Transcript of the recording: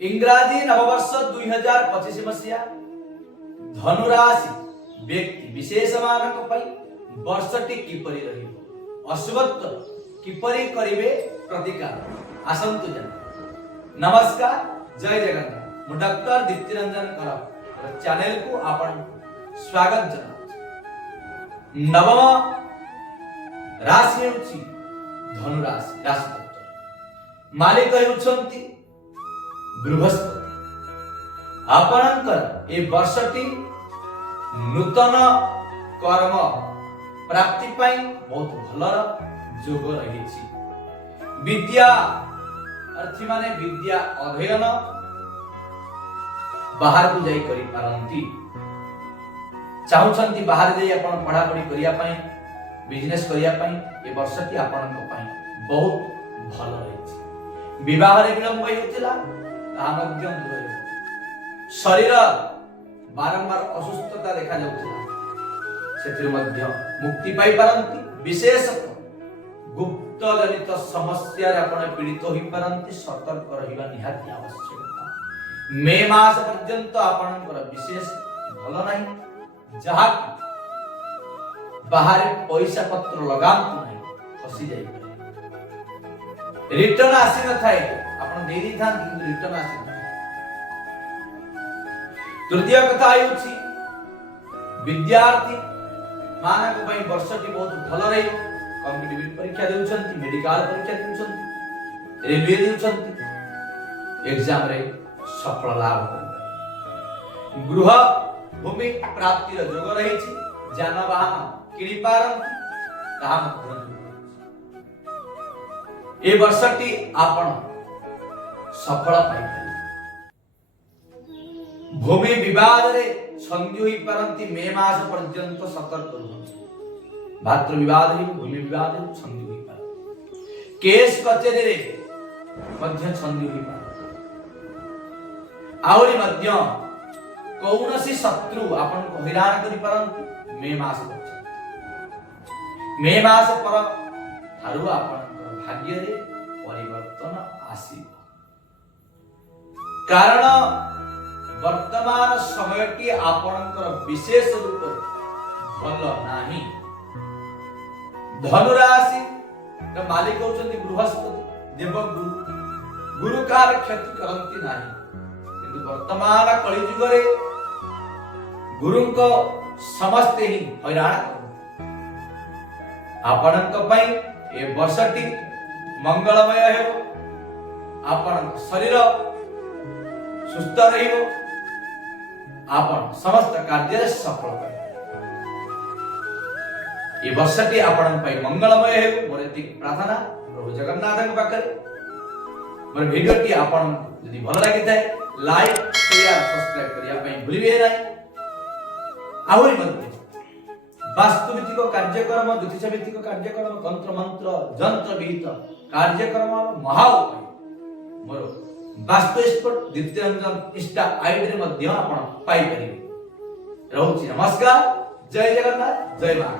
इंग्राजी नववर्ष 2025 मसीहा धनुराशि व्यक्ति विशेष मानक पई वर्षटी किपरि रहिबो अशुभत्व किपरि करिवे प्रतिकार आसंतु जन। नमस्कार, जय जगन्नाथ। मु डॉक्टर दीप्ति रंजन कर चैनल को आपण स्वागत जनाउछि। नवम राशि हेउछि धनुराशि राशि तत्व मालिक हेउछंती बृहस्पति। आपणकर ए वर्षटी नूतन कर्म प्राप्ति पाई बहुत भलर जोग रही। विद्या अर्थी माने विद्या अध्ययन बाहर को जाई करि पारंती। चाहुछंती बाहर जाई आपण पढ़ा पढ़ी करिया पाई बिजनेस करिया पाई ए वर्षटी आपणक पाई बहुत भल रही। विवाह रे विलंब होइतिला ताहा मध्य दूर हेबो। शरीर बारंबार असुस्थता देखा जाउतिला सेतिर मध्य मुक्ति पाई पारंती। विशेषतः गुप्त जनित समस्या रे आपण पीड़ित होई पारंती। सतर्क रहिबा निहाती आवश्यक। मे मास पर्यंत आपणकर विशेष भल नाही। जहा बाहर पैसा पत्र लगांतु नाही, फसी जाई पारे। रिटर्न आसी न थाए आपण देरी था किंतु रिटर्न आसी न। तृतीय कथा आयुछि विद्यार्थी मानक पई वर्षटी बहुत भल रही। कॉम्पिटिटिव परीक्षा देउछंती, मेडिकल परीक्षा देउछंती, रेलवे देउछंती, एग्जाम रे सफल लाभ करबे। गृह भूमि प्राप्ति रो जोग रहिछि। जान वाहन किनि पारंती ताहा मध्य ए वर्षटी आपण सफल पाइबे। भूमि विवाद रे संधि होई पारंती। मे मास पर्यंत सतर्क रहंती। भातृ विवाद रे भूमि विवाद रे संधि होई पारंती। केस कचेरी रे मध्य संधि होई पारंती। आउरी मध्य कौनसी शत्रु आपण को हैरान करि पारंती। मे मास पर्यंत मे मास पर थारु आपण भाग्य रे परिवर्तन आसीबो। कारण वर्तमान समयटी आपणकर विशेष रूप भल नाही। धनुराशि मालिक होचंती बृहस्पति देवगुरु। गुरु कार क्षति करंती नाही, किंतु वर्तमान कलिजुग रे गुरुंको समस्ते ही हैरान करंती। आपणक पई ए वर्षटी मंगलमय हेबो। आपण शरीर सुस्थ रहिबो। आपण समस्त कार्य सफल पाइबे। ए वर्षटी आपण पई मंगलमय हेबो मोर एति प्रार्थना प्रभु जगन्नाथ पाखरे। मोर वीडियोटी आपण यदि भल लागि थाए लाइक शेयर सब्सक्राइब करिया पई भूलिबे नाही। आहुरी मध्ये वास्तुभित्तिक कार्यक्रम, ज्योतिष भित्तिक कार्यक्रम, तंत्र मंत्र जंत्र विहित कार्यक्रम महा उपाय मोर vastu expert Deepti Ranjan insta ID रे मध्ये आपण पाई परिबे। रहउछि नमस्कार, जय जगन्नाथ, जय मां।